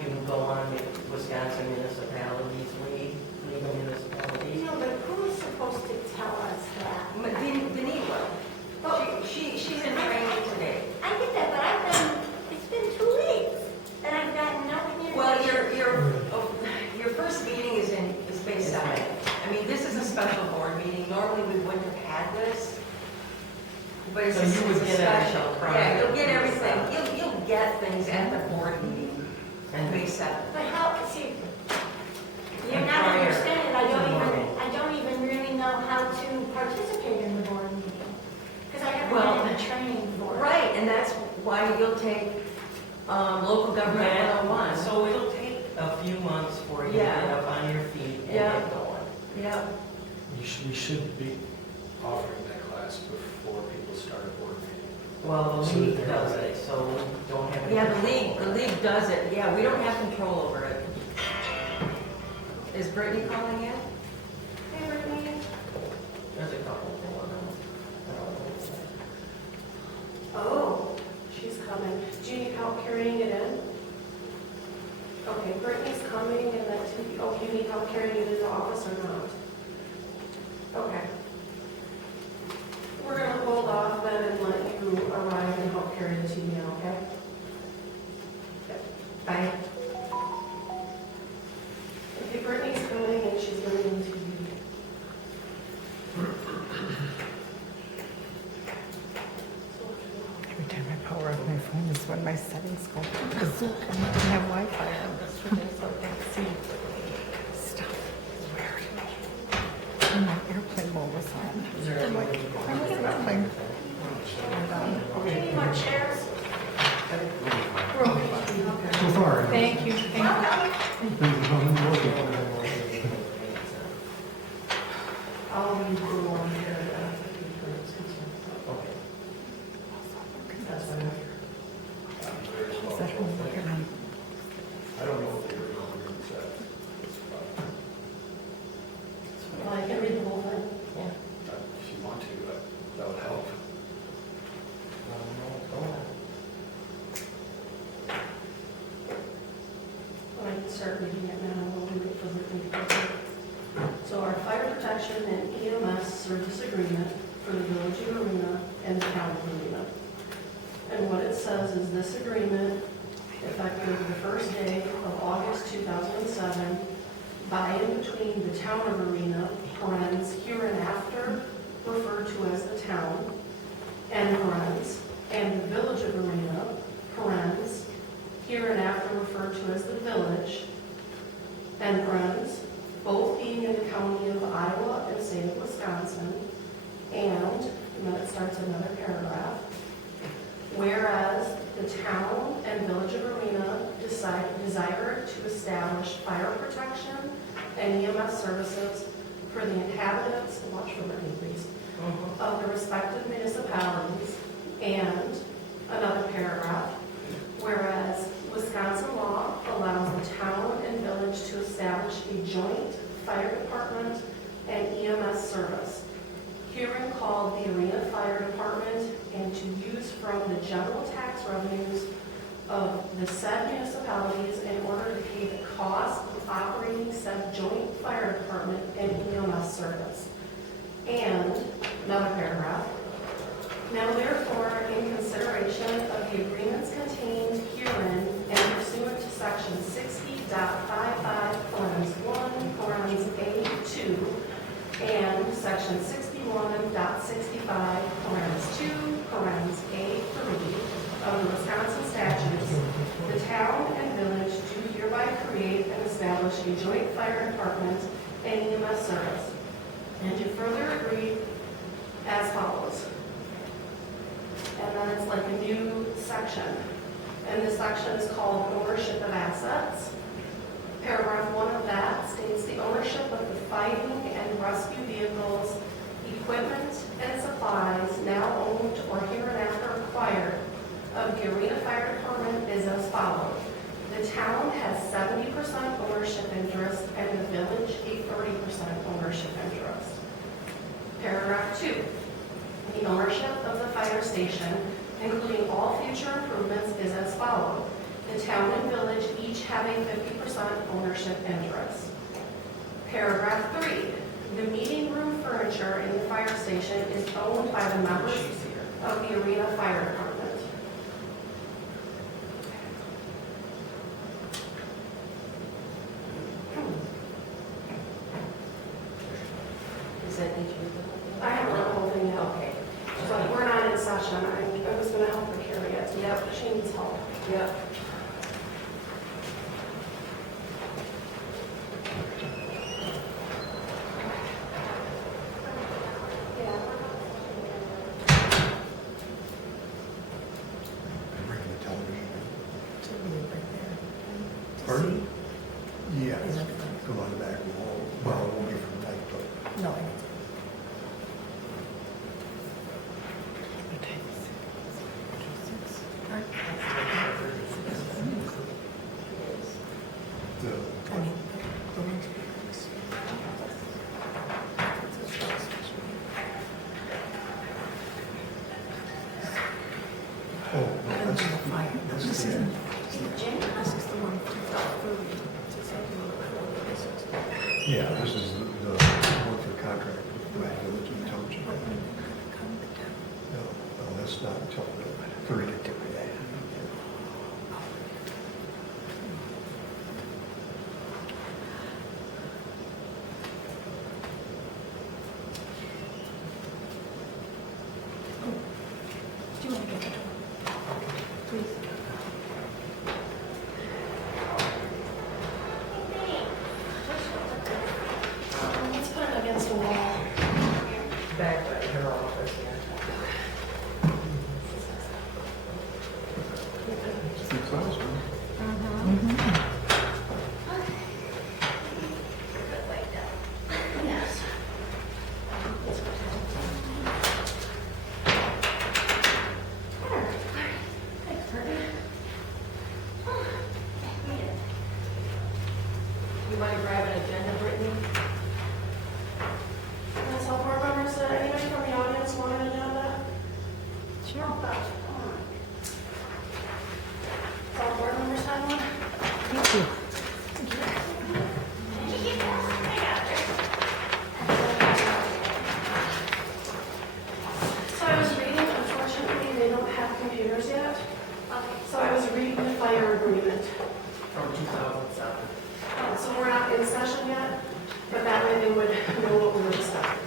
you can go on Wisconsin Municipalities League, League of Municipalities. No, but who is supposed to tell us that? Denise will. She's in training today. I get that, but it's been 2 weeks, and I've gotten no communication. Well, your first meeting is based on it. I mean, this is a special board meeting. Normally, we wouldn't have had this. But it's So you would get special. everything prior Yeah, you'll to get the everything. seventh. You'll get things at the board meeting, And May 7th. But how, see, you're And not prior understanding, to the morning. I don't even really know how to participate in the board meeting. Because I haven't Well, been in a training for it. Right, and that's why you'll take local government 101. So it'll take a few months for you to Yeah. get up on your feet and Yeah. get going. Yeah. We should be offering that class before people start a board meeting. Well, the So that league they're does ready. it, so we don't have. any Yeah, control the over it. league does it. Yeah, we don't have control over it. Is Brittany calling in? Hey, Brittany. There's a couple going on. Oh, she's coming. Do you need help carrying it in? Okay, Brittany's coming and then, oh, you need help carrying it in the office or not? Okay. We're gonna hold off then and let you arrive and help carry the TV in, okay? Yep. Bye. Okay, Brittany's coming and she's bringing the TV. Every time I power up my phone is when my settings go berserk and I didn't have Wi-Fi on yesterday, so I can't see stuff. It's weird. And my airplane mode was on. Is there I'm any like, way you why was it nothing? Do you need more chairs? So far. Thank you, thank you. I'll leave her alone here. Okay. That's fine. Is that home working on? I don't know if they were going to use that. Well, I can read the whole thing. If you want to, that would help. I can start reading it now, we'll read it for the computer. So our fire protection and EMS service agreement for the village of Arena and the town of Arena. And what it says is this agreement, effective the first day of August 2007, by and between the town of Arena, parens, hereinafter referred to as the town, and parens, and the village of Arena, parens, hereinafter referred to as the village, and parens, both being in the county of Iowa and state of Wisconsin, and then it starts another paragraph, whereas the town and village of Arena desire to establish fire protection and EMS services for the inhabitants, watch for Brittany please, of the respective municipalities, and another paragraph, whereas Wisconsin law allows the town and village to establish a joint fire department and EMS service, herein called the Arena Fire Department, and to use from the general tax revenues of the said municipalities in order to pay the cost of operating said joint fire department and EMS service. And another paragraph. Now therefore, in consideration of the agreements contained herein and pursuant to section 60.55, parens 1, parens A2, and section 61.65, parens 2, parens A3 of the Wisconsin statutes, the town and village do hereby create and establish a joint fire department and EMS service, and do further agree as follows. And then it's like a new section. And this section is called ownership of assets. Paragraph 1 of that states the ownership of the fighting and rescue vehicles, equipment, and supplies now owned or hereinafter acquired of the Arena Fire Department is as follows. The town has 70% ownership interest and the village a 30% ownership interest. Paragraph 2. The ownership of the fire station, including all future improvements, is as follows. The town and village each have have a 50% ownership interest. Paragraph 3, the meeting room furniture in the fire station is owned by the members of the Arena Fire Department. Is that, did you read the I haven't read the whole thing yet. Okay. But we're not in session. I was going to help her carry it. Yep. She needs help. Yep. Bring the television. right there. Pardon? Yeah, go on the back wall. Well, it won't be from night, but No, I the, I mean, the ones. oh, no, that's, Fire. that's This the, is the one. yeah, this is the one for contract with Village and Township. No, that's not until the 30th. Do you want to get the door? Please. Let's put it against the wall. Back by her office, yeah. The classroom. Yes. You want to grab an agenda, Brittany? That's all board members, anybody from the audience want an agenda? Sure. All board members have one? Thank you. So I was reading, unfortunately, they don't have computers yet. So I was reading the fire agreement. From 2007. So we're not in session yet, but that way they would know what we were discussing.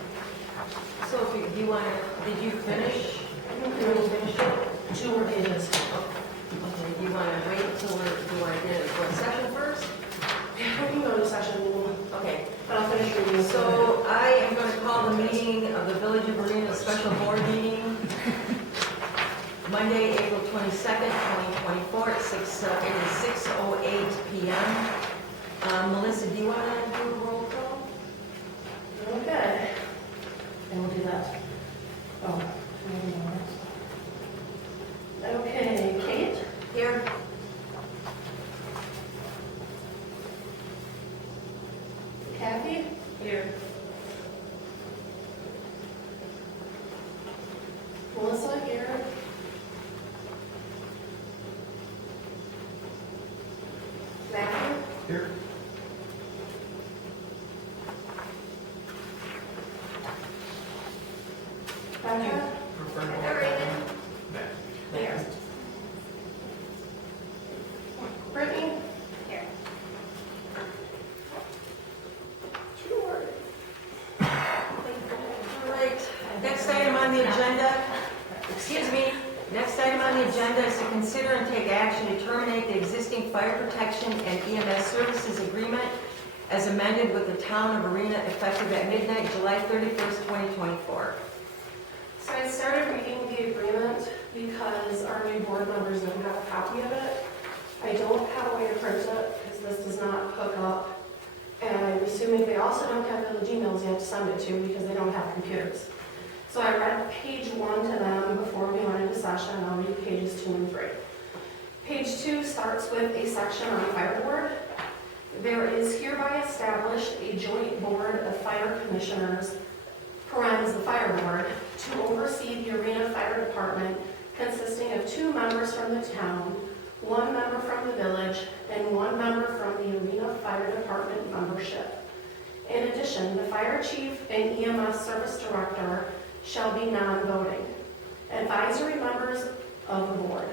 So if you, do you want to, did you finish? Did we finish it? 2 more pages. Okay, do you want to wait until we're, do you want to get a session first? We can go to session, Okay, but I'll finish reading. so I am going to call the meeting of the Village of Marina special board meeting Monday, April 22nd, 2024, at 6:08 p.m. Melissa, do you want to do a roll call? Okay. And we'll do that. Oh. Okay, Kate? Here. Kathy? Here. Melissa here? Matthew? Here. Becca? Prefer to There. Brittany? Here. Sure. All right, next item on the agenda, excuse me, next item on the agenda is to consider and take action to terminate the existing fire protection and EMS services agreement as amended with the town of Arena effective at midnight, July 31st, 2024. So I started reading the agreement because our new board members don't have a copy of it. I don't have a way to print it because this does not hook up. And I'm assuming they also don't have village emails yet to send it to because they don't have computers. So I read page 1 to them before we went into session. I'll read pages 2 and 3. Page 2 starts with a section on fire board. There is hereby established a joint board of fire commissioners, parens the fire board, to oversee the Arena Fire Department, consisting of 2 members from the town, 1 member from the village, and 1 member fire chief and EMS service director shall be non-voting. Advisory members of the board.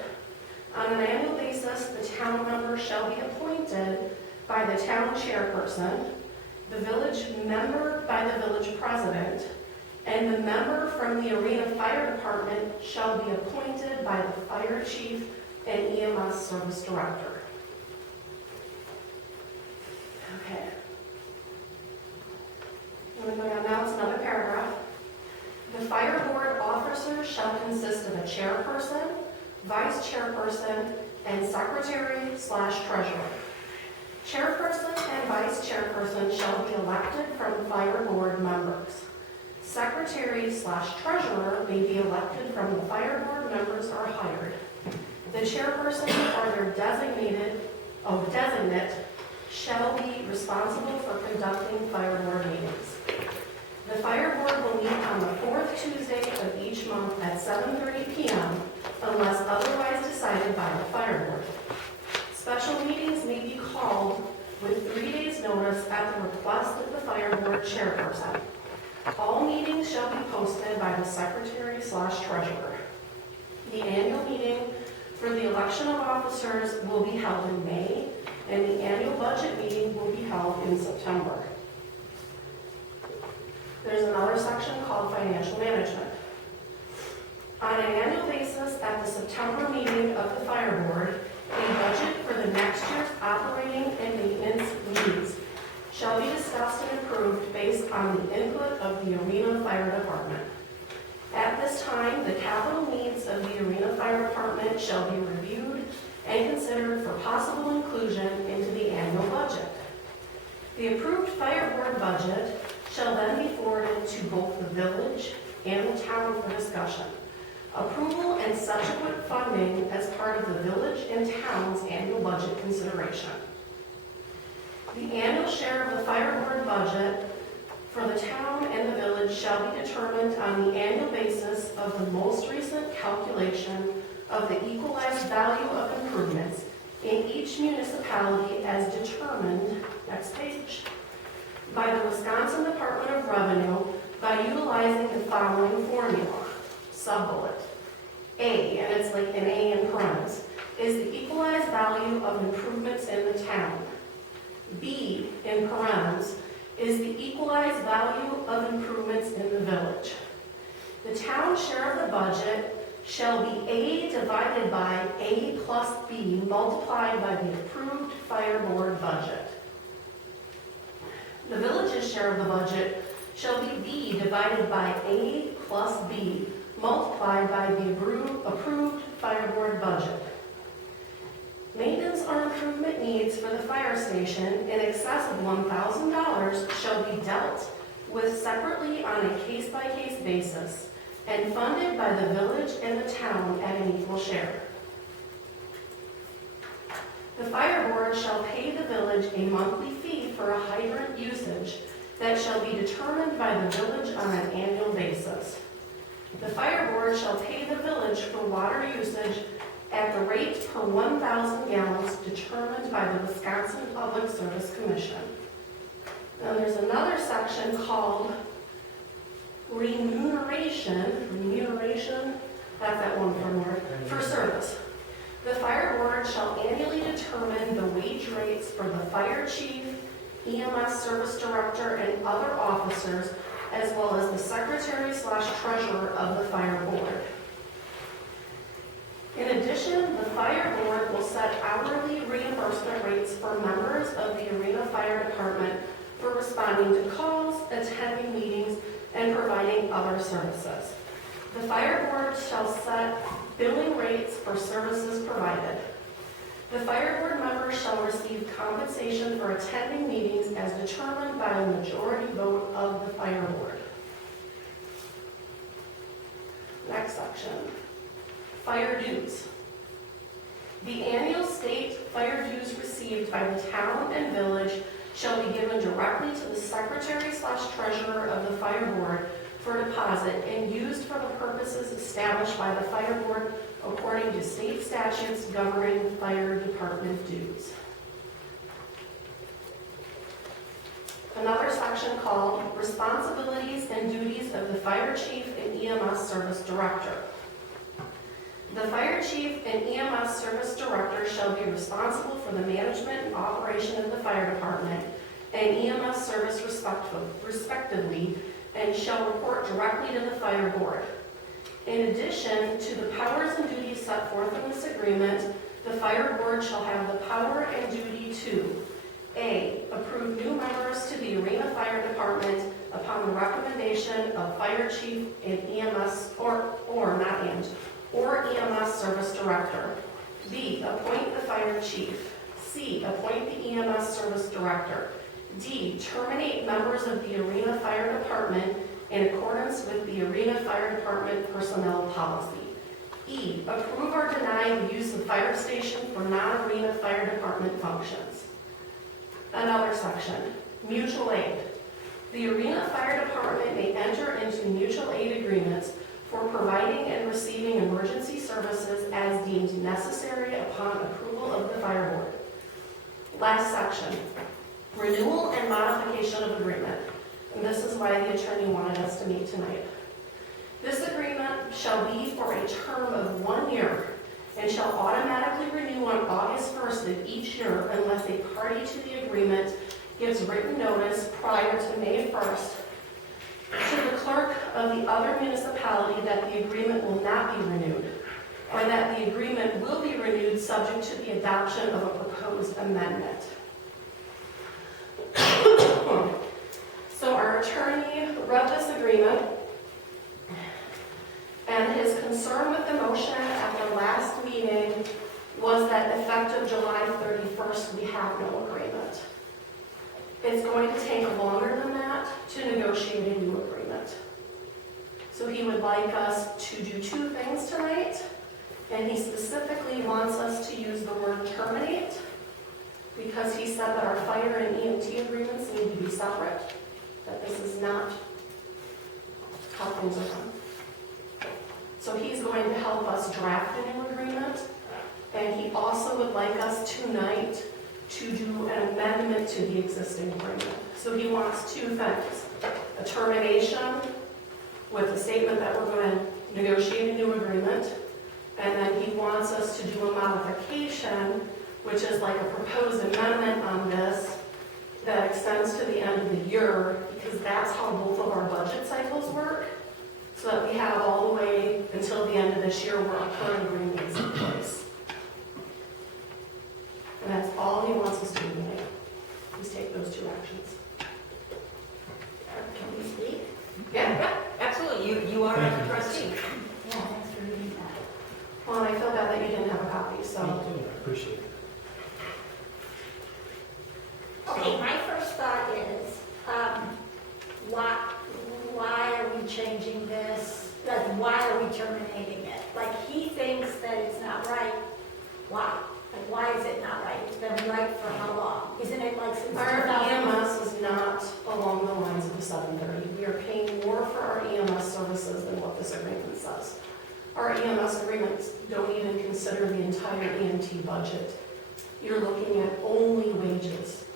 On an annual basis, the town member shall be appointed by the town chairperson, the village member by the village president, and the member from the Arena Fire Department shall be appointed by the fire chief and EMS service director. Okay. I'm going to go down now, it's another paragraph. The fire board officers shall consist of a chairperson, vice chairperson, and secretary/treasurer. Chairperson and vice chairperson shall be elected from fire board members. Secretary/treasurer may be elected from the fire board members are hired. The chairperson or their designate shall be responsible for conducting fire board meetings. The fire board will meet on the fourth Tuesday of each month at 7:30 p.m. unless otherwise decided by the fire board. Special meetings may be called with 3 days' notice at the request of the fire board chairperson. All meetings shall be posted by the secretary/treasurer. The annual meeting for the election of officers will be held in May, and the annual budget meeting will be held in September. There's another section called financial management. On an annual basis, at the September meeting of the fire board, a budget for the next year's operating and maintenance needs shall be discussed and approved based on the input of the Arena Fire Department. At this time, the capital needs of the Arena Fire Department shall be reviewed and considered for possible inclusion into the annual budget. The approved fire board budget shall then be forwarded to both the village and the town for discussion. Approval and subsequent funding as part of the village and town's annual budget consideration. The annual share of the fire board budget for the town and the village shall be determined on the annual basis of the most recent calculation of the equalized value of improvements in each municipality as determined, next page, by the Wisconsin Department of Revenue by utilizing the following formula. Sub-bullet. A, and it's like an A in parentheses, is the equalized value of improvements in the town. B, in parentheses, is the equalized value of improvements in the village. The town share of the budget shall be A divided by A plus B multiplied by the approved fire board budget. The village's share of the budget shall be B divided by A plus B multiplied by the approved fire board budget. Maintenance or improvement needs for the fire station in excess of $1,000 shall be dealt with separately on a case-by-case basis and funded by the village and the town at an equal share. The fire board shall pay the village a monthly fee for a hydrant usage that shall be determined by the village on an annual basis. The fire board shall pay the village for water usage at the rate per 1,000 gallons determined by the Wisconsin Public Service Commission. Now there's another section called remuneration, that's that one for word, for service. The fire board shall annually determine the wage rates for the fire chief, EMS service director, and other officers, as well as the secretary/treasurer of the fire board. In addition, the fire board will set hourly reimbursement rates for members of the Arena Fire Department for responding to calls, attending meetings, and providing other services. The fire board shall set billing rates for services provided. The fire board members shall receive compensation for attending meetings as determined by a majority vote of the fire board. Next section. Fire dues. The annual state fire dues received by the town and village shall be given directly to the secretary/treasurer of the fire board for deposit and used for the purposes established by the fire board according to state statutes governing fire department dues. another section called Responsibilities and Duties of the Fire Chief and EMS Service Director. The Fire Chief and EMS Service Director shall be responsible for the management and operation of the fire department and EMS service respectively, and shall report directly to the fire board. In addition to the powers and duties set forth in this agreement, the fire board shall have the power and duty to A, approve new members to the Arena Fire Department upon the recommendation of Fire Chief and EMS, or EMS Service Director. B, appoint the Fire Chief. C, appoint the EMS Service Director. D, terminate members of the Arena Fire Department in accordance with the Arena Fire Department personnel policy. E, approve or deny the use of fire station for non-arena fire department functions. Another section, mutual aid. The Arena Fire Department may enter into mutual aid agreements for providing and receiving emergency services as deemed necessary upon approval of the fire board. Last section, renewal and modification of agreement. And this is why the attorney wanted us to meet tonight. This agreement shall be for a term of 1 year and shall automatically renew on August 1st of each year unless a party to the agreement gives written notice prior to May 1st to the clerk of the other municipality that the agreement will not be renewed, or that the agreement will be renewed subject to the adoption of a proposed amendment. So our attorney read this agreement, and his concern with the motion at the last meeting was that effective July 31st, we have no agreement. It's going to take longer than that to negotiate a new agreement. So he would like us to do two things tonight, and he specifically wants us to use the word terminate, because he said that our fire and EMT agreements need to be separate, that this is not how things are done. So he's going to help us draft a new agreement, and he also would like us tonight to do an amendment to the existing agreement. So he wants two things: a termination with a statement that we're going to negotiate a new agreement, and then he wants us to do a modification, which is like a proposed amendment on this that extends to the end of the year, because that's how both of our budget cycles work, so that we have all the way until the end of this year where our current agreement is in place. And that's all he wants us to do tonight, is take those two actions. Can we speak? Yeah, absolutely. You are Thank a you. trustee. Yeah, thanks for reading that. Well, and I feel bad that you didn't have a copy, so. I appreciate it. Okay, my first thought is, why are we changing this? Like, why are we terminating it? Like, he thinks that it's not right. Why? Like, why is it not right? It's been right for how long? Isn't it like since Our 2000? EMS is not along the lines of the 730. We are paying more for our EMS services than what this agreement says. Our EMS agreements don't even consider the entire EMT budget. You're looking at only wages,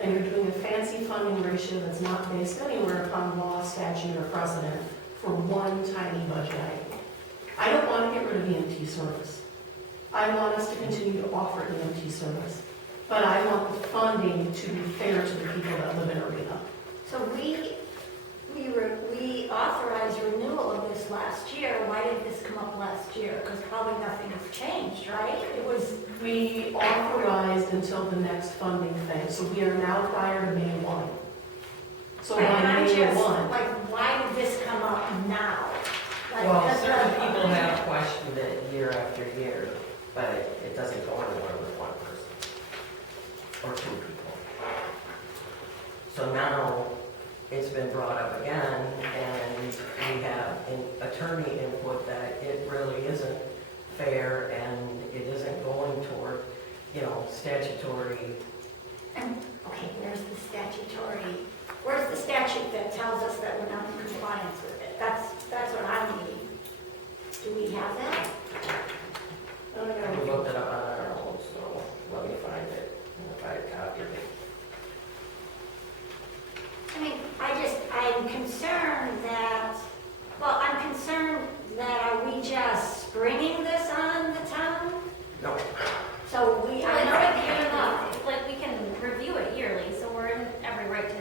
and you're doing a fancy funding ratio that's not based anywhere upon law, statute, or precedent for one tiny budget item. I don't want to get rid of EMT service. I want us to continue to offer EMT service, but I want the funding to be fair to the people that live in Arena. So we authorized renewal of this last year. Why did this come up last year? Because probably nothing has changed, right? We authorized until the next funding thing, so we are now prior to May 1. So And by I'm May just, 1, like, why did this come up now? Like, Well, because certain of- people have questioned it year after year, but it doesn't go anywhere with one person or two people. So now it's been brought up again, and we have attorney input that it really isn't fair and it isn't going toward, statutory. And, okay, where's the statute that tells us that we're not in compliance with it? That's what I need. Do we have that? We looked it up on our own, so let me find it, and if I copy it.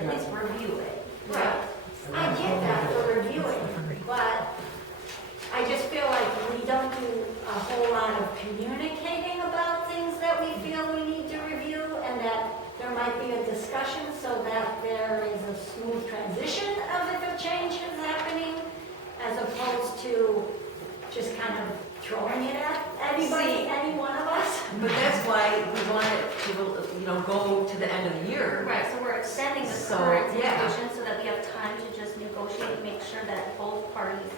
at least review it. Right. I get that for reviewing, but I just feel like we don't do a whole lot of communicating about things that we feel we need to review, and that there might be a discussion so that there is a smooth transition of if a change is happening, as opposed to just kind of throwing it at anybody, See- any one of us. But that's why we want it to, go to the end of the year. Right, so we're extending the So, current yeah. situation so that we have time to just negotiate and make sure that both parties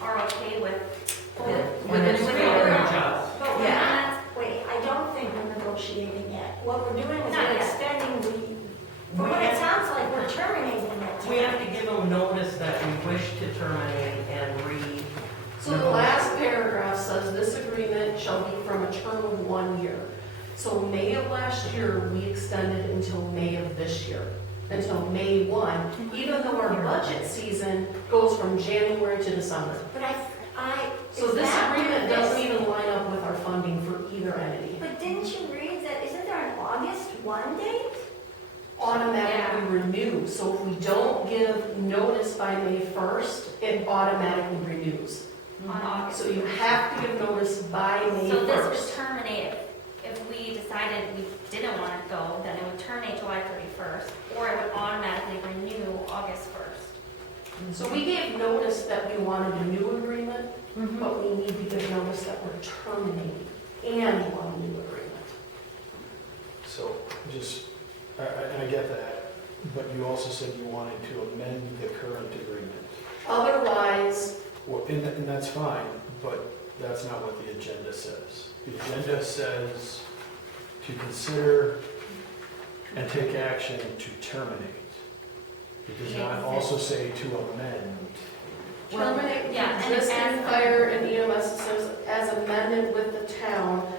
are okay with. With an agreement. But we're Yeah. not, wait, I don't think we're negotiating yet. What we're doing is Not we're yet. extending from what it sounds like, we're terminating it. We have to give them notice that we wish to terminate and So the last paragraph says this agreement shall be from a term of 1 year. So May of last year, we extended until May of this year, until May 1, even though our budget season goes from January to December. But So is this that agreement what doesn't this- even line up with our funding for either entity. But didn't you read that, isn't there an August 1 date? Automatically renew, so if we don't give notice by May 1st, it automatically renews. On August. So you have to give notice by May 1st. So this would terminate, if we decided we didn't want to go, then it would terminate July 31st, or it would automatically renew August 1st. So we gave notice that we wanted a new agreement, Mhm. but we need to give notice that we're terminating and want a new agreement. So just, I get that, but you also said you wanted to amend the current agreement. Otherwise, Well, and that's fine, but that's not what the agenda says. The agenda says to consider and take action to terminate. It does not also say to amend. terminate yeah, the and existing as- fire and EMS systems as amended with the town,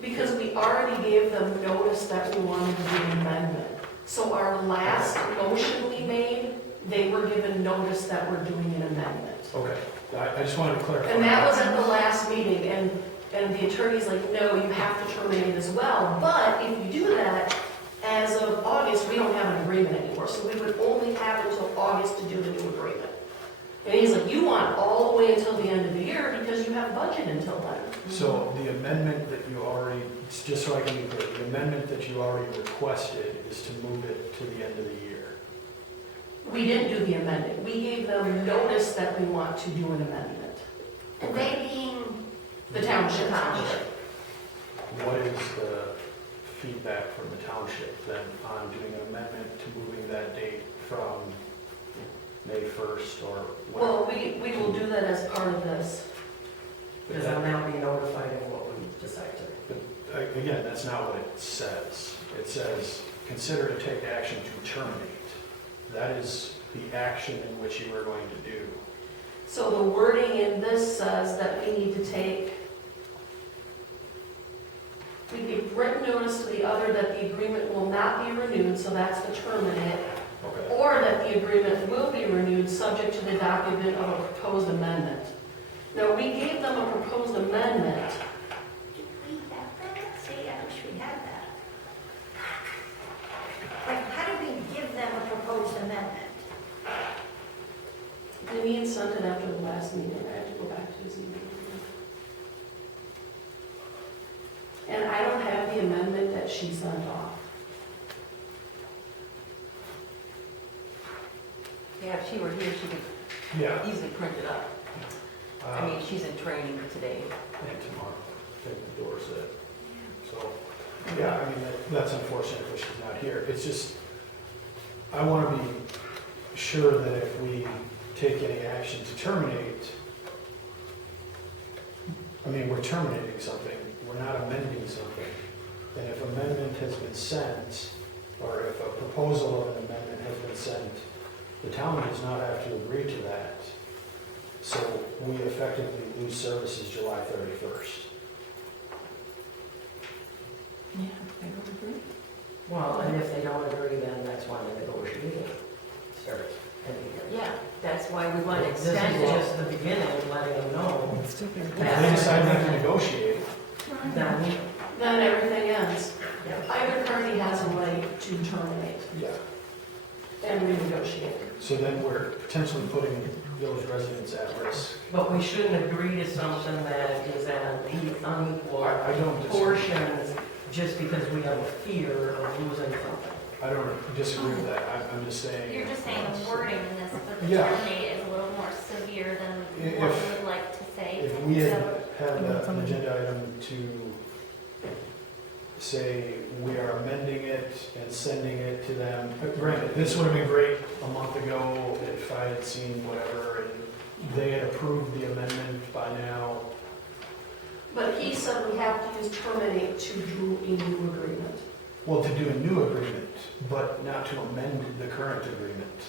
because we already gave them notice that we wanted to do an amendment. So our last motion we made, they were given notice that we're doing an amendment. Okay, I just wanted to clarify. And that was at the last meeting, and the attorney's like, no, you have to terminate as well. But if you do that, as of August, we don't have an agreement anymore, so we would only have until August to do the new agreement. And he's like, you want all the way until the end of the year because you have budget until then. So the amendment that you already, just so I can be clear, the amendment that you already requested is to move it to the end of the year. We didn't do the amendment. We gave them notice that we want to do an amendment. And they being, The township. What is the feedback from the township then on doing an amendment to moving that date from May 1st or when? Well, we will do that as part of this. because I'll now be notified of what we decide to. But again, that's not what it says. It says, consider to take action to terminate. That is the action in which you are going to do. So the wording in this says that we need to take, we give written notice to the other that the agreement will not be renewed, so that's the terminate, Okay. or that the agreement will be renewed subject to the document of a proposed amendment. Now, we gave them a proposed amendment. did we have that? See, I wish we had that. Like, how did we give them a proposed amendment? Vivian sent it after the last meeting, I have to go back to his email. And I don't have the amendment that she sent off. Yeah, if she were here, she could Yeah. easily print it up. I mean, she's in training today. And tomorrow, I think the door's it. So, yeah, I mean, that's unfortunate that she's not here. It's just, I want to be sure that if we take any action to terminate, I mean, we're terminating something, we're not amending something. And if amendment has been sent, or if a proposal of an amendment has been sent, the town does not have to agree to that. So we effectively lose services July 31st. Yeah, I don't agree. Well, and if they don't agree, then that's when the negotiating starts. Yeah, that's why we want to This extend is it. just the beginning, letting them know. It's still very If they decide not to negotiate, Then, Then everything ends. yeah. Either party has a right to terminate. yeah. and renegotiate. So then we're potentially putting village residents at risk. But we shouldn't agree to something that is at unequal I don't disagree. portions just because we have a fear of losing something. I don't disagree with that. I'm just saying. You're just saying the wording in this, but the Yeah. terminate is a little more severe than If- what we would like to say. If we had an agenda item to say we are amending it and sending it to them, granted, this would have been great a month ago if I had seen whatever and they had approved the amendment by now. But he said we have to use terminate to do a new agreement. Well, to do a new agreement, but not to amend the current agreement.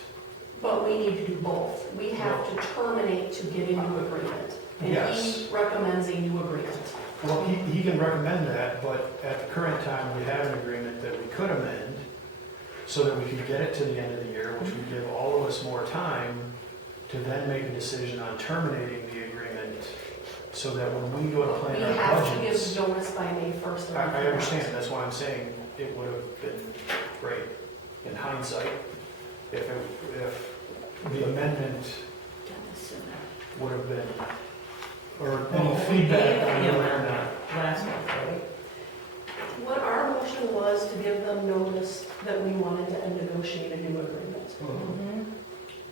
But we need to do both. We have to terminate to get a new agreement. And Yes. he recommends a new agreement. Well, he can recommend that, but at the current time, we have an agreement that we could amend so that we could get it to the end of the year, which would give all of us more time to then make a decision on terminating the agreement so that when we go to We plan our have to budgets. give notice by May 1st. I understand, that's why I'm saying it would have been great in hindsight if the amendment Done this sooner. would have been, or Well, any we feedback gave on the whether or amendment not. last month, right? What our motion was to give them notice that we wanted to negotiate a new agreement.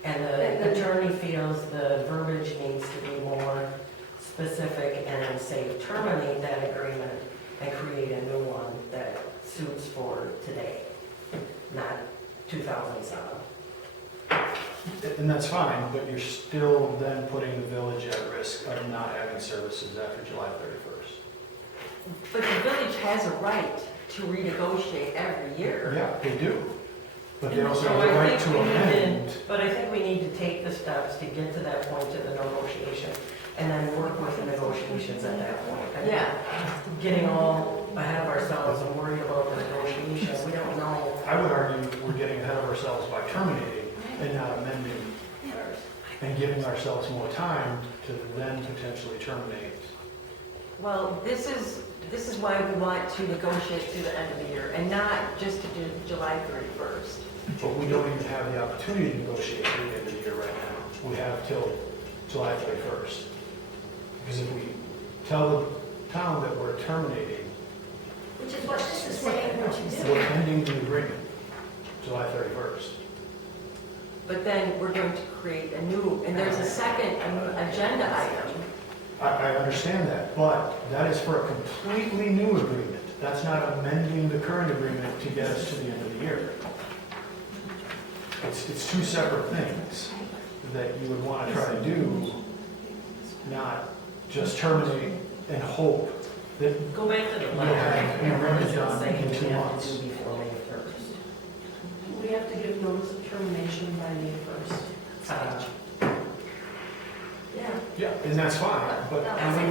And the attorney feels the verbiage needs to be more specific and say terminate that agreement and create a new one that suits for today, not 2007. And that's fine, but you're still then putting the village at risk of not having services after July 31st. But the village has a right to renegotiate every year. Yeah, they do. But they also So have the I right think to we need amend. But I think we need to take the steps to get to that point of the negotiation and then work with the negotiations at that point. I think Yeah, Getting all ahead of ourselves and worried about the negotiation, we don't know. I would argue we're getting ahead of ourselves by terminating and not amending and giving ourselves more time to then potentially terminate. well, this is why we want to negotiate through the end of the year and not just to do July 31st. But we don't even have the opportunity to negotiate through the end of the year right now. We have till July 31st. Because if we tell the town that we're terminating, Which is what this is saying, what you do. we're ending the agreement, July 31st. But then we're going to create a new, and there's a second agenda item. I understand that, but that is for a completely new agreement. That's not amending the current agreement to get us to the end of the year. It's two separate things that you would want to try to do, not just terminate and hope that, Go back to the You'll letter. have an agreement done Say in we 2 have to months. do before May 1st. We have to give notice of termination by May 1st. Yeah. yeah, and that's fine, but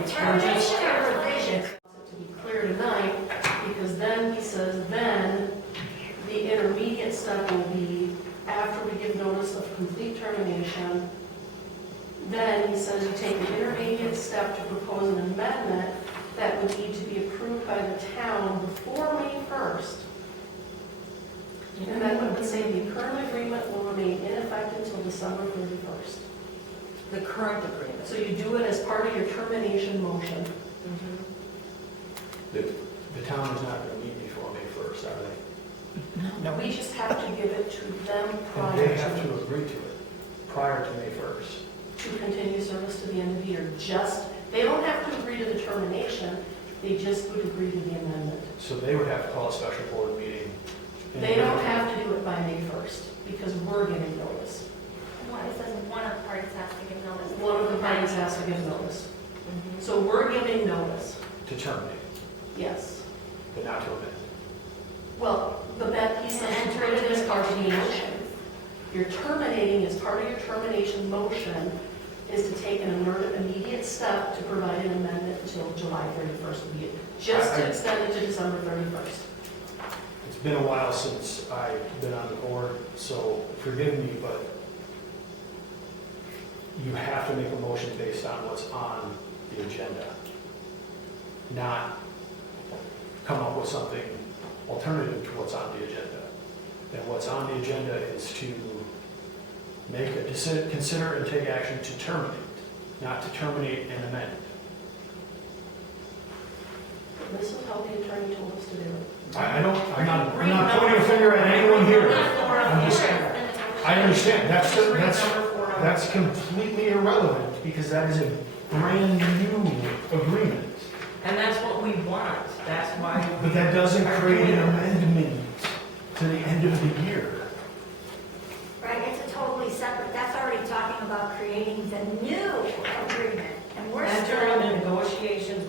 Termination or revision? To be clear tonight, because then he says, then the intermediate step will be after we give notice of complete termination. Then he says you take an intermediate step to propose an amendment that would need to be approved by the town before May 1st. And then it would say the current agreement will remain in effect until December 31st. The current agreement. So you do it as part of your termination motion. the town is not going to meet before May 1st, are they? We just have to give it to them And prior they have to, to agree to it prior to May 1st. to continue service to the end of the year. They don't have to agree to the termination, they just would agree to the amendment. So they would have to call a special board meeting. and- They don't have to do it by May 1st, because we're giving notice. Well, it says one of the parties has to give notice. One of the parties has to give notice. So we're giving notice, To terminate, yes. but not to amend. Well, the bet, he says, enter it as part of the motion. You're terminating, as part of your termination motion, is to take an immediate step to provide an amendment until July 31st of the year, just to extend it to December 31st. It's been a while since I've been on the board, so forgive me, but you have to make a motion based on what's on the agenda, not come up with something alternative to what's on the agenda. And what's on the agenda is to make a decision, consider and take action to terminate, not to terminate and amend. This is how the attorney told us to do it. I'm not pointing a finger at anyone here. I'm just, I understand, that's completely irrelevant, because that is a brand new agreement. And that's what we want, that's why. But that doesn't create an amendment to the end of the year. Right, it's a totally separate, that's already talking about creating the new agreement, and we're Enter still. into negotiations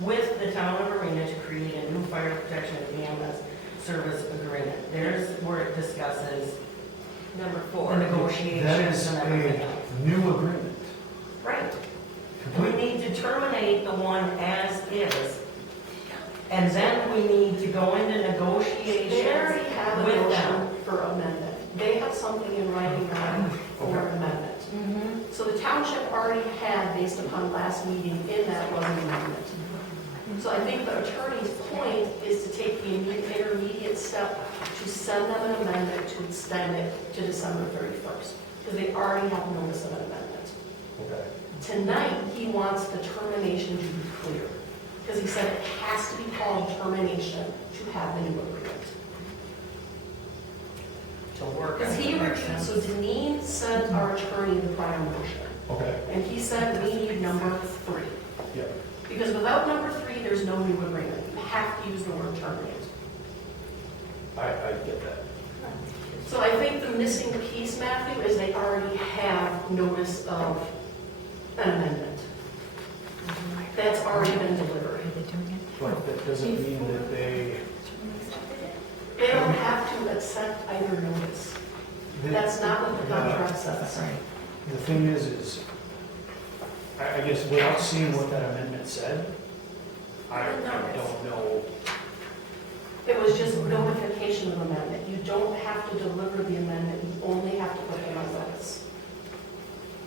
with the town of Arena to create a new fire protection and EMS service agreement. There's where it discusses Number the 4. That negotiations is and everything a else. new agreement. Right. We Completely. need to terminate the one as is. And then we need to go into They negotiations already have a with motion them. for amendment. They have something in writing on for Okay. amendment. So the township already had, based upon last meeting, in that was an amendment. So I think the attorney's point is to take the intermediate step to send them an amendment to extend it to December 31st, because they already have notice of an amendment. Okay. Tonight, he wants the termination to be clear, because he said it has to be called termination to have the new agreement. To work. Because he reviewed, so Deneen sent our attorney the prior motion, Okay, and he said we need number 3. yeah. Because without number 3, there's no new agreement. You have to use the word terminate. I get that. So I think the missing piece, Matthew, is they already have notice of an amendment. That's already been delivered. But that doesn't mean that they. They don't have to accept either notice. That's not what the contract says. The thing is, I guess without seeing what that amendment said, I don't know. It was just notification of amendment. You don't have to deliver the amendment, you only have to put them on notice.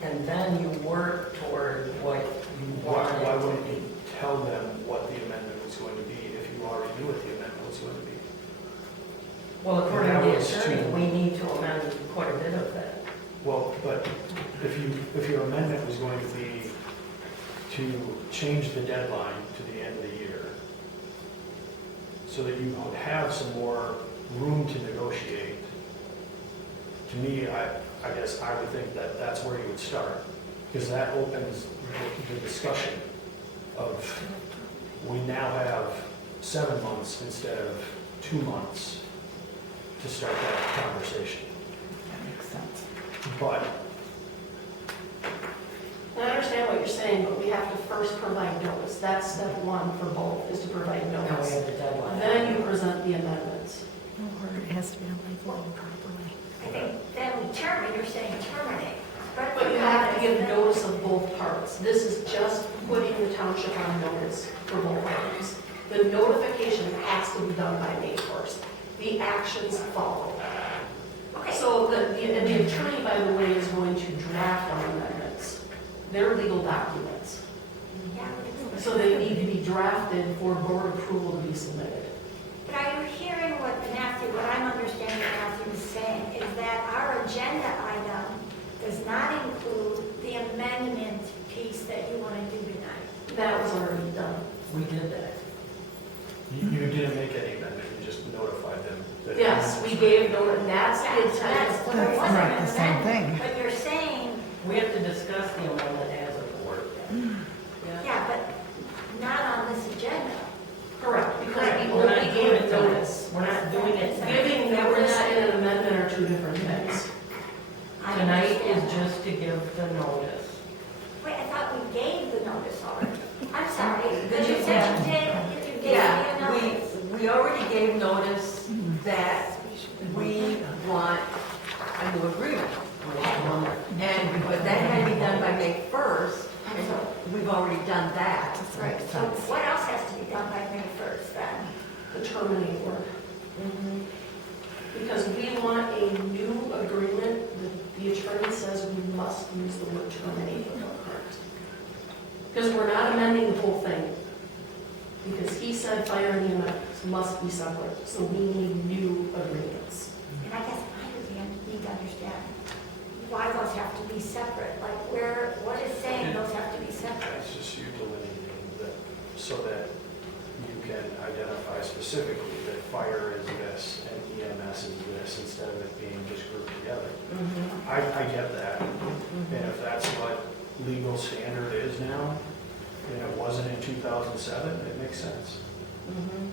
And then you work toward what you Why want. wouldn't you tell them what the amendment was going to be if you already knew what the amendment was going to be? Well, according to That the was attorney, to- we need to amend quite a bit of that. Well, but if your amendment was going to be to change the deadline to the end of the year, so that you would have some more room to negotiate, to me, I guess I would think that that's where you would start, because that opens the discussion of, we now have 7 months instead of 2 months to start that conversation. That makes sense. But I understand what you're saying, but we have to first provide notice. That's step 1 for both, is to provide Now we notice. have the deadline. Then you present the amendments. Or it has to be on properly. I think then we terminate, you're saying terminate. But you have to give notice of both parts. This is just putting the township on notice for both parties. The notification has to be done by May 1st. The actions follow. Okay, So and the attorney, by the way, is going to draft our amendments. They're legal documents. yeah, So they need to be drafted for board approval to be submitted. but are you hearing what I'm understanding what Matthew is saying, is that our agenda item does not include the amendment piece that you want to do tonight? That was already done. We did that. you didn't make any amendment, you just notified them. that- Yes, we gave notice, that's the Yeah, so intent. that's, there wasn't not an the same amendment, thing. but you're saying, We have to discuss the amendment as a board. yeah, but not on this agenda. Correct, because we We're not only doing gave it notice. We're not doing it tonight. Giving notice and an amendment are 2 different things. I Tonight is understand that. just to give the notice. Wait, I thought we gave the notice already. I'm sorry, Did because you you- said you did, you gave me a Yeah, notice. we already gave notice that we want a new agreement. But that had to be done by May 1st, and we've already done that. Right, so what else has to be done by May 1st then? The terminate work. Because we want a new agreement, the attorney says we must use the word terminate in our part. Because we're not amending the whole thing. Because he said fire and EMS must be separate, so we need new agreements. specifically that fire is this and EMS is this instead of it being just grouped together. Mhm. I get that. And if that's what legal standard is now, and it wasn't in 2007, it makes sense. Mhm.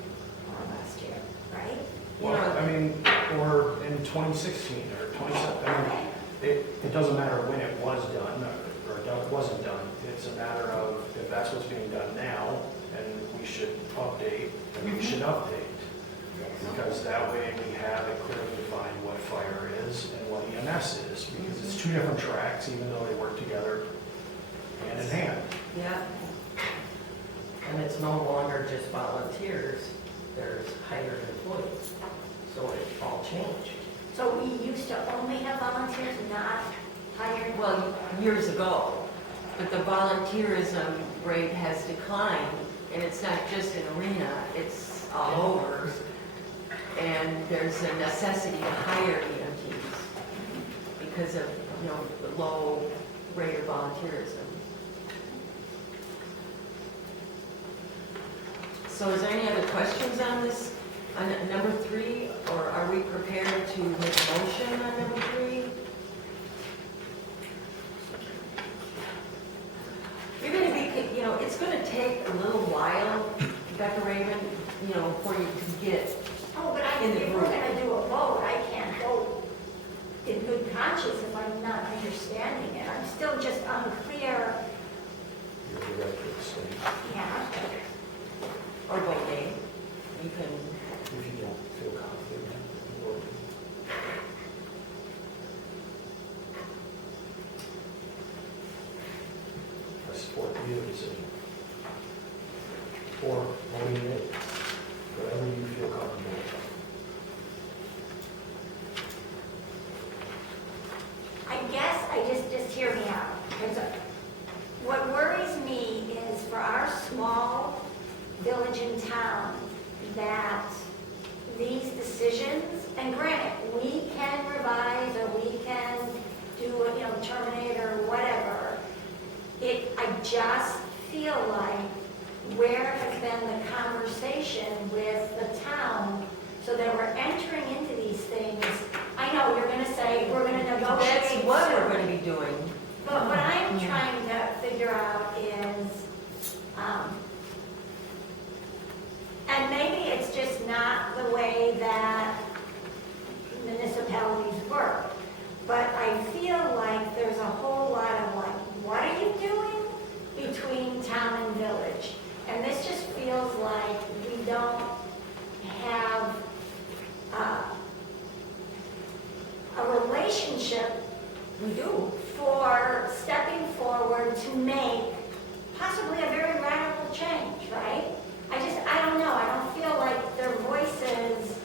Or last year, right? Well, I mean, or in 2016 or 27, I mean, it doesn't matter when it was done or it wasn't done. It's a matter of if that's what's being done now, and we should update, then we should update. Because that way we have it clearly defined what fire is and what EMS is, because it's two different tracks, even though they work together hand in hand. Yeah. And it's no longer just volunteers, there's hired employees. So it all changed. So we used to only have volunteers, not hired? Well, years ago, but the volunteerism rate has declined, and it's not just in arena, it's all over. And there's a necessity to hire EMTs because of, the low rate of volunteerism. So is there any other questions on this, on number 3, or are we prepared to make a motion on number 3? You're going to be, it's going to take a little while, Becca Raven, for you to get. Oh, but In the if we're group. gonna do a vote, I can't vote in good conscience if I'm not understanding it. I'm still just unclear. You're the right to abstain. Yeah. Or vote nay. You can, If you don't feel confident, vote. I support either decision. Or voting it, whatever you feel comfortable with. I guess just hear me out. What worries me is for our small village and town that these decisions, and granted, we can revise or we can do, terminate or whatever. I just feel like where has been the conversation with the town so that we're entering into these things. I know you're going to say we're going to negotiate. that's what soon. we're going to be doing. But what I'm trying to figure out is, and maybe it's just not the way that municipalities work, but I feel like there's a whole lot of like, what are you doing between town and village? And this just feels like we don't have a relationship We do. for stepping forward to make possibly a very radical change, right? I don't know, I don't feel like their voices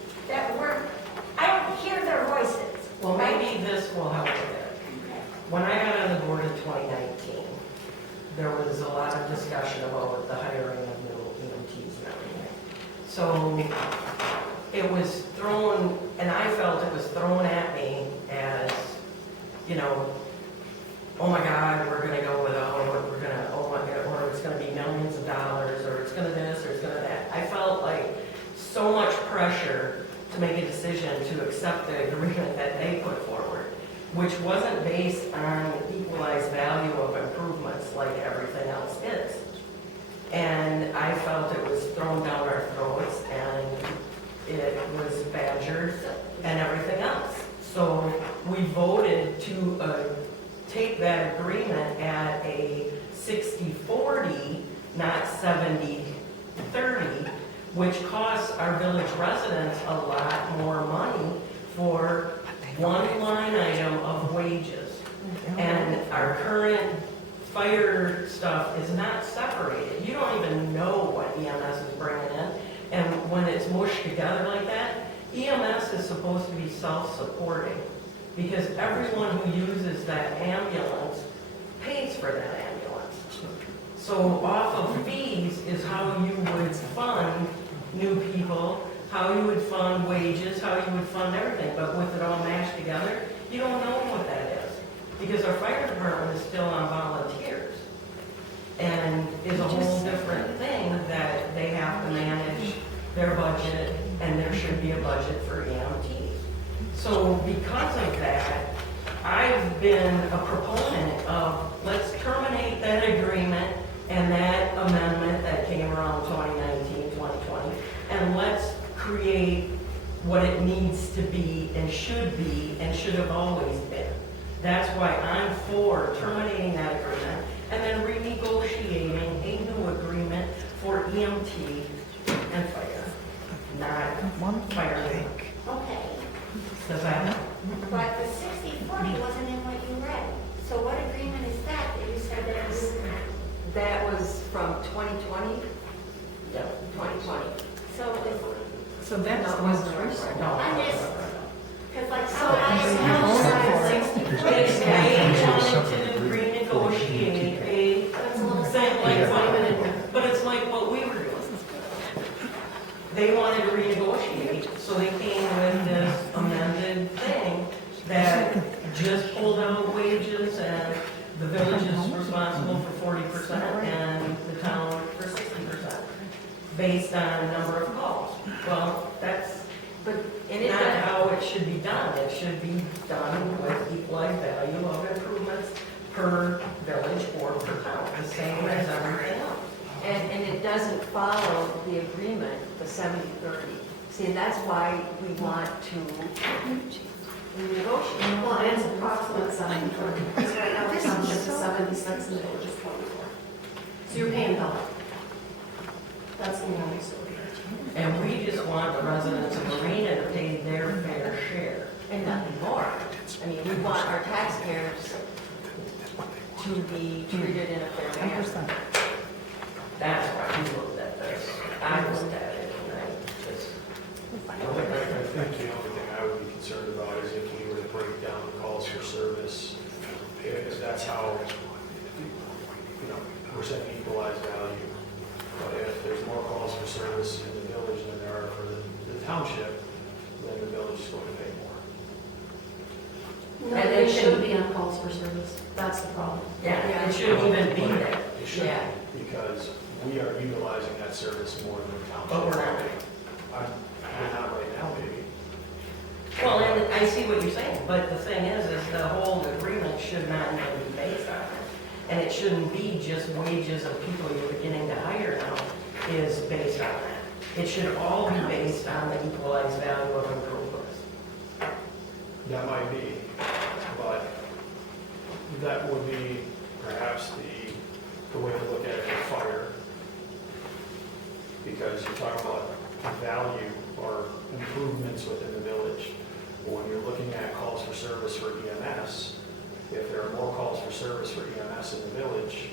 I don't hear their voices. Well, right? maybe this will help with it. Okay. When I got on the board in 2019, there was a lot of discussion about the hiring of new EMTs and everything. So it was thrown, and I felt it was thrown at me as, oh my God, we're gonna go without, we're gonna, oh my God, or it's gonna be millions of dollars, or it's gonna this, or it's gonna that. I felt like so much pressure to make a decision to accept the agreement that they put forward, which wasn't based on equalized value of improvements like everything else is. And I felt it was thrown down our throats, and it was badgered and everything else. So we voted to take that agreement at a 60-40, not 70-30, which costs our village residents a lot more money for one line item of wages. And our current fire stuff is not separated. You don't even know what EMS is bringing in. And when it's mushed together like that, EMS is supposed to be self-supporting because everyone who uses that ambulance pays for that ambulance. So off of fees is how you would fund new people, how you would fund wages, how you would fund everything. But with it all mashed together, you don't know what that is because our fire department is still on volunteers and is a whole different thing that they have to manage their budget, and there should be a budget for EMT. So because of that, I've been a proponent of, let's terminate that agreement and that amendment that came around 2019, 2020, and let's create what it needs to be and should have always been. That's why I'm for terminating that agreement and then renegotiating a new agreement for EMT and fire, not fire. Okay, Does that? but the 60/40 wasn't in what you read. So what agreement is that you said that was? That was from 2020? Yeah, 2020. So it's, So that's No, the it most wasn't recent. right. I'm just, because like, So how I it's wanted to renegotiate a thing but it's like what we were doing. They wanted to renegotiate, so they came with this amended thing that just pulled out wages and the village is responsible for 40% and the town for 60%, based on number of calls. Well, that's But, not how it should be done. It should be done with equalized value of improvements per village or per town, the same as everything else. and it doesn't follow the agreement, the 70/30. See, and that's why we want to renegotiate. Well, and it's approximate 70/30, because right now the township is 76 and the village is 24. So you're paying double. That's the only story. And we just want the residents of Marina to pay their fair share. And nothing more. I mean, we want our taxpayers to be treated in a fair manner. 10%. That's why we looked at this. I looked at it and I just, I think the only thing I would be concerned about is if we were to break down the calls for service, if that's how, we're saying equalized value. But if there's more calls for service in the village than there are for the township, then the village is going to pay more. No, And they it should should- be on calls for service. That's the problem. yeah, it shouldn't even be there. It should, Yeah. because we are utilizing that service more than the township. But we're not. We're not right now, maybe. Well, and I see what you're saying, but the thing is the whole agreement should not even be based on it. And it shouldn't be just wages of people you're beginning to hire now is based on that. It should all be based on the equalized value of improvements. That might be, but that would be perhaps the way to look at it in fire. Because you're talking about value or improvements within the village. When you're looking at calls for service for EMS, if there are more calls for service for EMS in the village,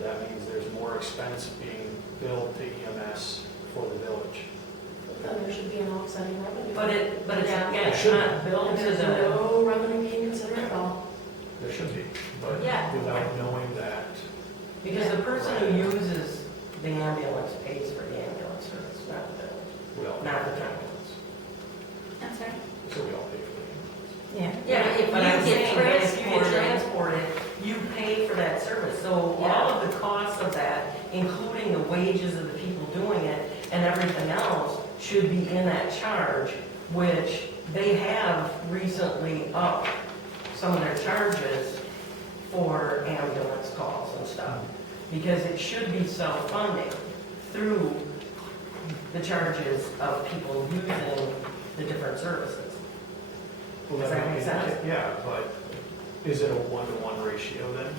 that means there's more expense being billed to EMS for the village. Then there should be an offsetting revenue. But it's, Yeah. again, it's not built And to there's the, no revenue being considered at all. There should be, but Yeah. without knowing that, because the person who uses the ambulance pays for the ambulance service, not the village, well, not the ambulance. I'm sorry? so we all pay for the ambulance. Yeah. Yeah, if But I'm you get saying that if you get transported, transported, you pay for that service. So all of the costs of that, including the wages of the people doing it and everything else, should be in that charge, which they have recently upped some of their charges for ambulance calls and stuff. Because it should be self-funding through the charges of people using the different services. Well, Does that make sense? Yeah, but is it a 1-to-1 ratio then?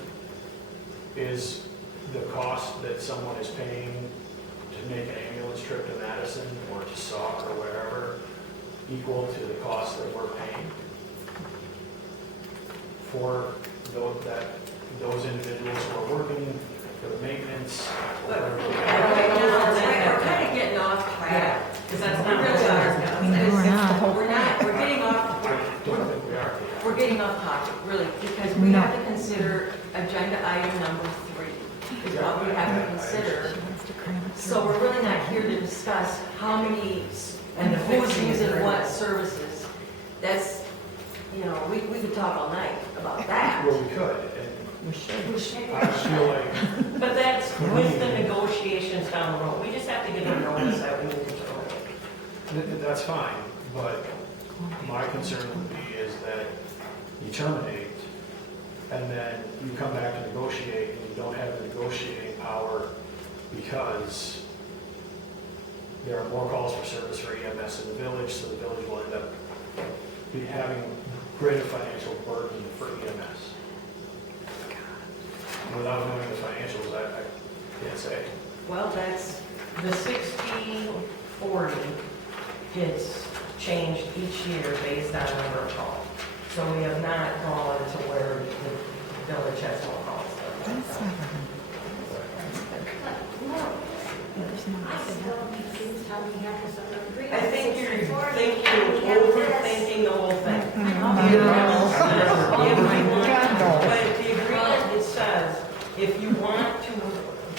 Is the cost that someone is paying to make an ambulance trip to Madison or to Sauk or wherever equal to the cost that we're paying for those individuals who are working, for the maintenance? but or- we're kind of getting off track. Because that's We not really what are. it's We know we're not. We're getting off, I don't think we are. we're getting off topic, really, because we No. have to consider agenda item number 3 is what we have to consider. So we're really not here to discuss how many and who's using what services. That's, we could talk all night about that. Well, we could, and We should. I feel like But that's with the negotiation negotiations down the road. We just have to give them notice that we need to terminate. That's fine, but my concern would be is that you terminate, and then you come back to negotiate, and you don't have the negotiating power because there are more calls for service for EMS in the village, so the village will end up having greater financial burden for EMS. Without knowing the financials, I can't say. Well, that's, the 60/40 gets changed each year based on number of calls. So we have not gone to where the village has more calls. That's never happened. I still am confused how we have this other agreement. I think you're 60/40, and we thinking, have this. overthinking the whole thing. God, But the agreement, it says, if you want to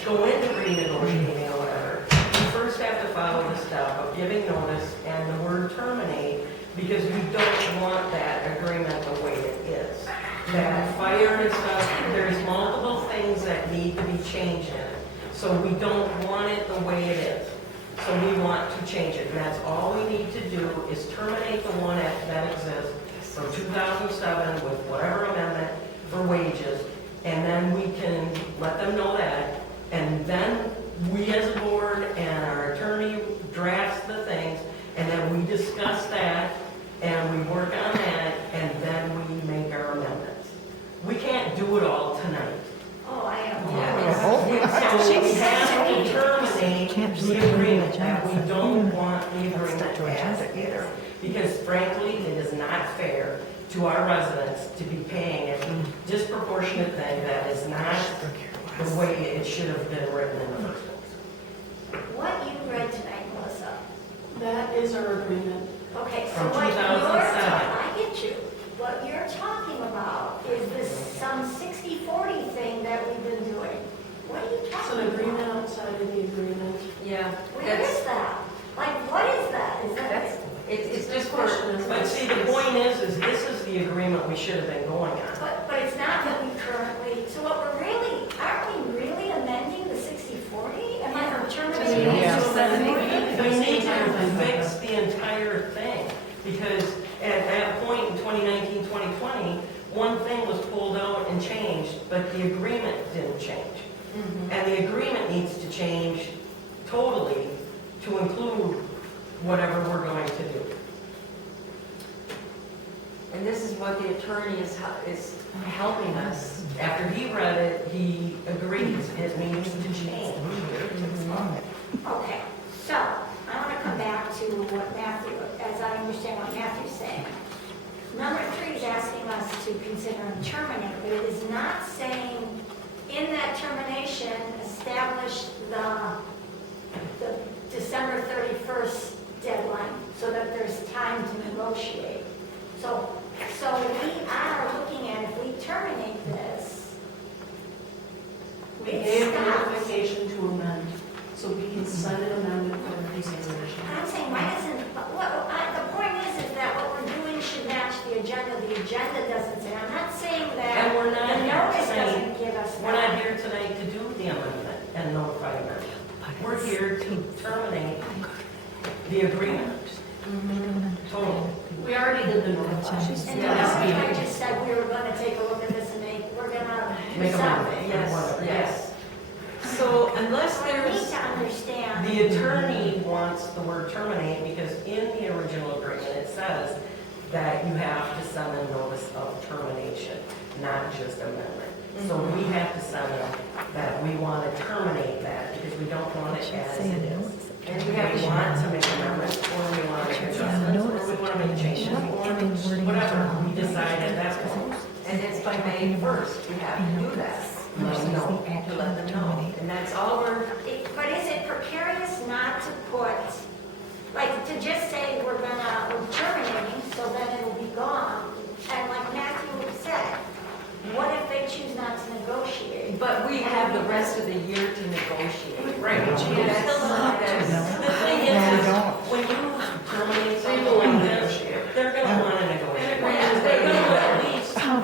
go into renegotiating or whatever, you first have to follow the step of giving notice and the word terminate, because we don't want that agreement the way it is. That fire and stuff, there's multiple things that need to be changed in it. So we don't want it the way it is. So we want to change it. And that's all we need to do is terminate the one that exists from 2007 with whatever amendment for wages. And then we can let them know that. And then we as a board and our attorney drafts the things. And then we discuss that and we work on that. And then we make our amendments. We can't do it all tonight. Oh, I am. So we have to terminate the agreement, that we don't want the agreement as it is. Because frankly, it is not fair to our residents to be paying a disproportionate thing that is not the way it should have been written in the first place. What you read tonight, Melissa, That is our agreement. okay, so From what you're 2007. I get you. What you're talking about is this some 60/40 thing that we've been doing. What are you It's talking an about? agreement outside of the agreement. Yeah, Where is that? Like, what is that? Is that? it's just for, But see, the point is this is the agreement we should have been going on. But it's not that we currently, so what we're really, aren't we really amending the 60/40? Am I terminating? Yeah. We need to fix the entire thing, because at that point in 2019, 2020, one thing was pulled out and changed, but the agreement didn't change. And the agreement needs to change totally to include whatever we're going to do. and this is what the attorney is helping us. After he read it, he agrees it needs to change. Okay, so I want to come back to what Matthew, as I understand what Matthew's saying. Number 3 is asking us to consider and terminate, but it is not saying in that termination, establish the December 31st deadline so that there's time to negotiate. So we are looking at if we terminate this, We it gave stops. notification to amend, so we can send an amendment for consideration. I'm saying, why doesn't, the point is that what we're doing should match the agenda. The agenda doesn't say, I'm not saying that. And we're not The notice saying- doesn't give us We're not that. here tonight to do the amendment and notify them. We're here to terminate the agreement. Totally. We already did the notification. And then I just said we were gonna take a look at this and we're gonna do Make a something. amendment. Yes, yes. So unless We need there's, to understand. The attorney wants the word terminate because in the original agreement, it says that you have to send a notice of termination, not just amendment. So we have to send them that we want to terminate that because we don't want it as it is. and We we have to, want to make amendments, or we want to make adjustments, or we want to make changes, or whatever. We decide at that point. and it's by May 1st, we have to do that. No. To let them know, and that's all we're, But is it precarious not to put, like, to just say we're terminating, so then it'll be gone? And like Matthew said, what if they choose not to negotiate? but we have the rest of the year to negotiate. Right. That's- The thing is, when you terminate something like this, they're gonna want to negotiate. They're gonna at least. I'm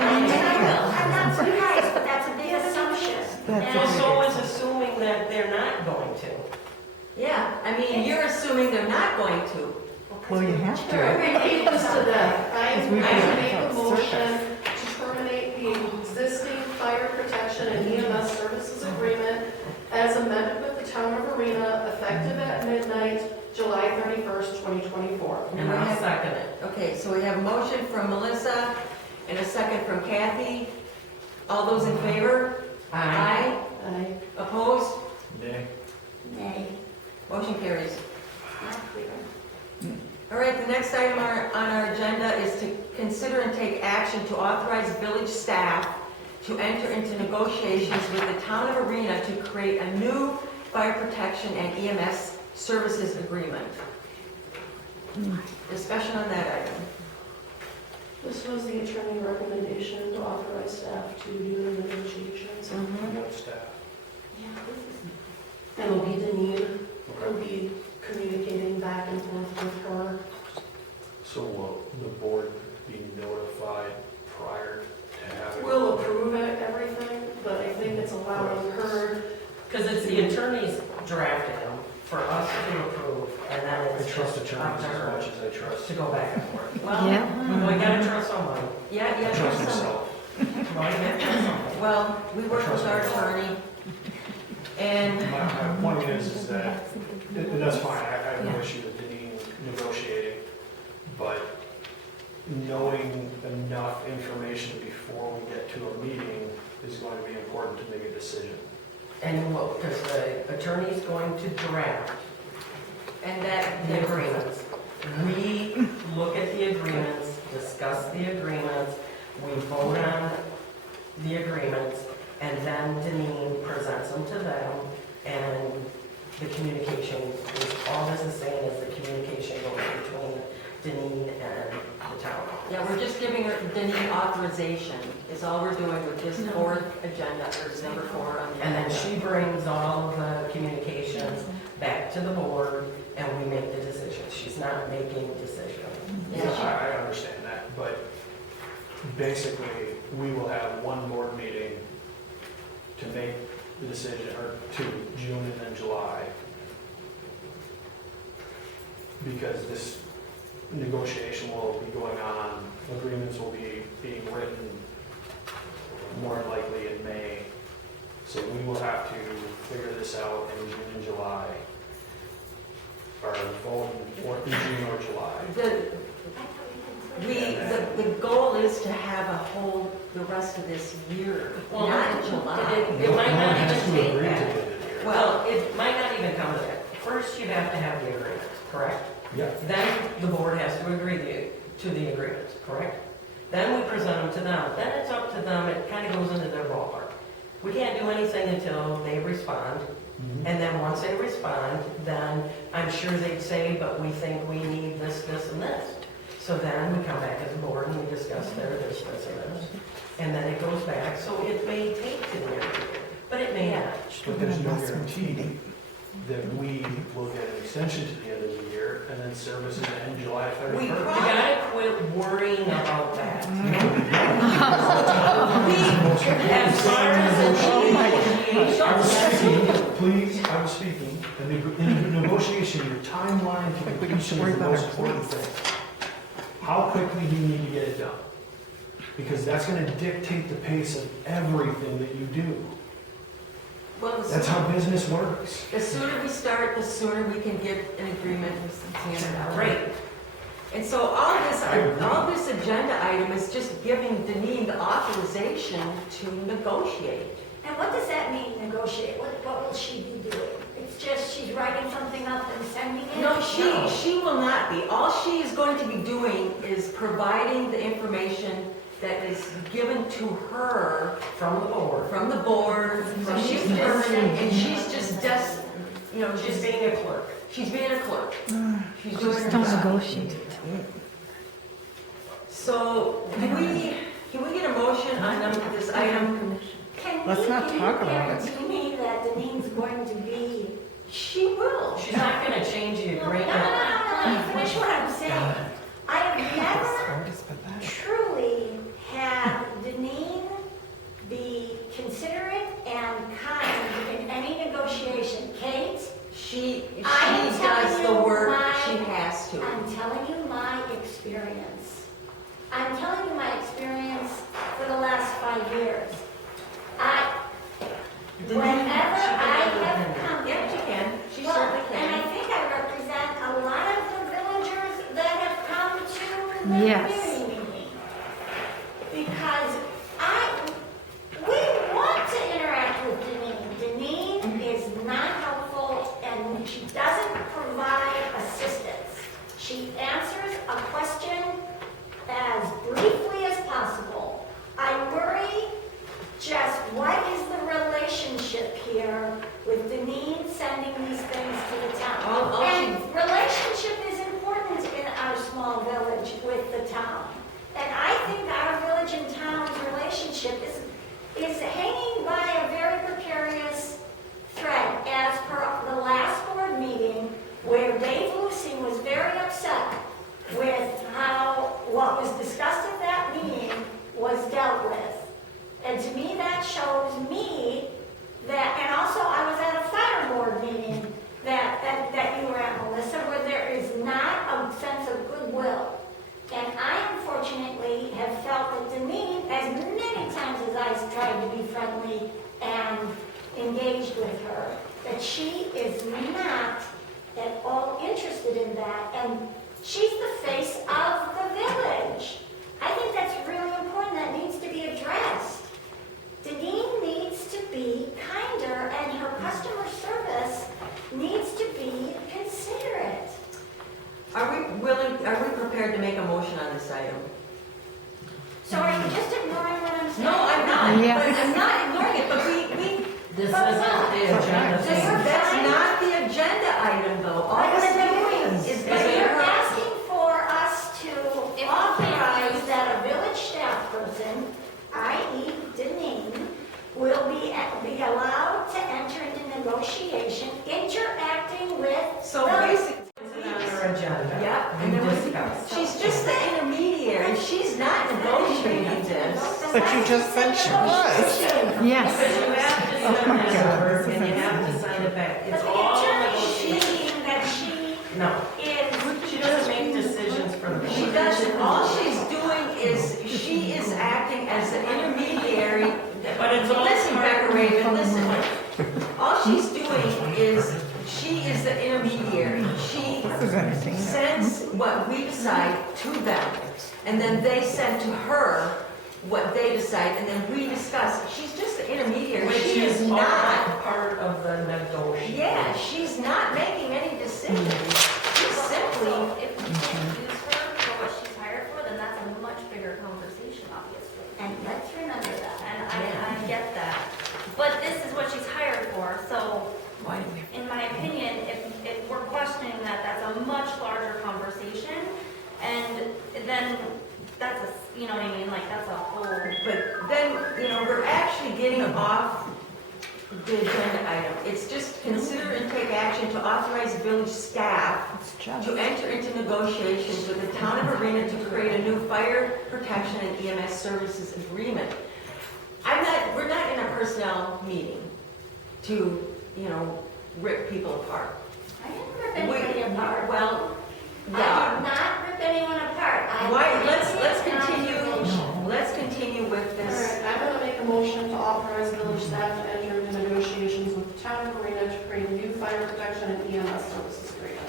not surprised, but that's a big assumption. Well, so is assuming that they're not going to. I mean, you're assuming they're not going to. Well, you have Sure, to. I'm gonna beat this to death. I Because we make can't a motion to terminate the existing fire protection and EMS services agreement as amended with the town of Arena, effective at midnight, July 31st, 2024. And I'll second it. Okay, so we have a motion from Melissa and a second from Kathy. All those in favor? Aye. Aye. Opposed? Nay. Nay, Motion carries. not clear. All right, the next item on our agenda is to consider and take action to authorize village staff to enter into negotiations with the town of Arena to create a new fire protection and EMS services agreement. Discussion on that item. This was the attorney recommendation to authorize staff to do the negotiations. What staff? Yeah, this is. And it'll be Deneen, will be communicating back and forth with her. So will the board be notified prior to having? We'll approve it, everything, but I think it's allowing her, Because it's the attorneys drafting them for us to approve, and then I it's trust just up attorneys to as her much as I trust. to go back and forth. Well, Yeah. Well, you gotta trust someone. yeah, I trust some- myself. Well, you gotta trust someone. Well, we work I trust with our myself. attorney, and My point is that, and that's fine, I have no issue with Deneen negotiating, but knowing enough information before we get to a meeting is going to be important to make a decision. And well, because the attorney's going to draft that, the agreements. We look at the agreements, discuss the agreements, we vote on the agreements, and then Deneen presents them to them, and the communication is, all this is saying is the communication goes between Deneen and the town. yeah, we're just giving her Deneen authorization, is all we're doing with this fourth agenda, or number 4 on the And then agenda. she brings all of the communications back to the board, and we make the decisions. She's not making decisions. Yeah, she- I understand that, but basically, we will have one board meeting to make the decision, or 2, June and then July. Because this negotiation will be going on, agreements will be being written more likely in May. So we will have to figure this out in June and July. Or vote in June or July. The goal is to have a whole, the rest of this year, not July. It might No one not has even to take agree to that. it here. Well, it might not even come to that. First, you have to have the agreement, correct? Yeah. Then the board has to agree to the agreement, correct? Then we present them to them. Then it's up to them, it kind of goes into their ballpark. We can't do anything until they respond. Mhm. And then once they respond, then I'm sure they'd say, but we think we need this, this, and this. So then we come back as a board and we discuss their this, this, and this. And then it goes back, so it may take to the end of the year, but it may not. But there's no guarantee that we will get an extension to the end of the year and then services end July We 31st. gotta quit worrying about that. As far as I was the speaking, please, I was speaking, in the negotiation, your timeline to we don't completion worry is the about most our important thing. How quickly do you need to get it done? Because that's gonna dictate the pace of everything that you do. Well, That's how business works. the sooner we start, the sooner we can get an agreement handed out. Great. And so all this agenda item is just giving Deneen the authorization to negotiate. And what does that mean, negotiate? What will she be doing? It's just she's writing something up and sending it? No, she will not be. All she is going to be doing is providing the information that is given to her From the board. from the board. So she's just, and she's just, She's just, being a clerk. she's being a clerk. She's doing her Don't job. negotiate. So can we get a motion on this item? Let's not talk about it. Can you guarantee me that Deneen's going to be? She will. She's not gonna change the No, agreement. let me finish what I'm saying. I have never Swear it's pathetic. truly had Deneen be considerate and kind in any negotiation. Kate, She I am Yes. community meeting. Because we want to interact with Deneen. Deneen is not helpful and she doesn't provide assistance. She answers a question as briefly as possible. I worry just what is the relationship here with Deneen sending these things to the town? And relationship is important in our small village with the town. And I think our village and town's relationship is hanging by a very precarious thread, as per the last board meeting, where Dave Lucy was very upset with how what was discussed at that meeting was dealt with. And to me, that shows me that, and also I was at a fire board meeting that you were at, Melissa, where there is not a sense of goodwill. And I unfortunately have felt that Deneen, as many times as I've tried to be friendly and engaged with her, that she is not at all interested in that. And she's the face of the village. I think that's really important. That needs to be addressed. Deneen needs to be kinder, and her customer service needs to be considerate. Are we prepared to make a motion on this item? So are you just ignoring what I'm saying? No, I'm not. Yes. But I'm not ignoring it, but This But isn't what? the agenda. that's not the agenda item though. All But we're doing you're is but giving you're her. asking for us to If- authorize that a village staff person, i.e. Deneen, will be allowed to enter into negotiation, interacting with So the- basically. Our agenda. Yeah, We and then discussed. she's just the intermediary. She's not negotiating this. But you just said she was. Yes. Because you have to send this over and you have to send it back. But It's the all attorney negotiation. thinking that she No, is, she doesn't make decisions for the board. She doesn't, all she's doing is, she is acting as an intermediary. But it's all Listen, part Becca of Raven, listen. All she's doing is, she is the intermediary. She This is entertaining. sends what we decide to them, and then they send to her what they decide, and then we discuss. She's just the intermediary. Which She is is all not, part of the negotiation. yeah, she's not making any decisions. She's simply, So if we can't use her for what she's hired for, then that's a much bigger conversation, obviously. and let's remember that. And I get that. But this is what she's hired for, so in my opinion, if we're questioning that, that's a much larger conversation. And then that's you know what I mean, like that's a whole. but then, we're actually getting off the agenda item. It's just consider and take action to authorize village staff It's just. to enter into negotiations with the town of Arena to create a new fire protection and EMS services agreement. We're not in a personnel meeting to, rip people apart. I didn't rip anybody apart. Well, I yeah. did not rip anyone apart. Let's continue with All this. right, I'm gonna make a motion to authorize village staff to enter into negotiations with the town of Marina to create a new fire protection and EMS services agreement.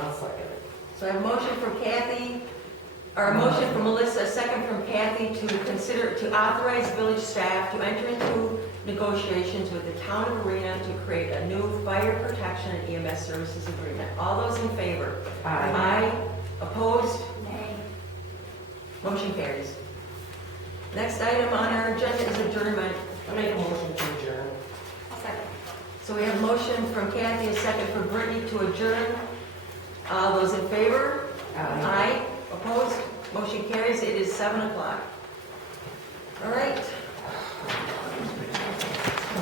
I'll second it. So I have a motion from Kathy, or a motion from Melissa, a second from Kathy to authorize village staff to enter into negotiations with the town of Arena to create a new fire protection and EMS services agreement. All those in favor? Aye. Opposed? Nay. Motion carries. Next item on our agenda is adjournment. I make a motion to adjourn. I'll second. So we have a motion from Kathy, a second from Brittany to adjourn. All those in favor? Aye. Opposed? Motion carries. It is 7 o'clock. All right.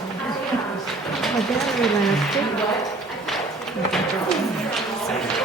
My battery lasted. What? I think I take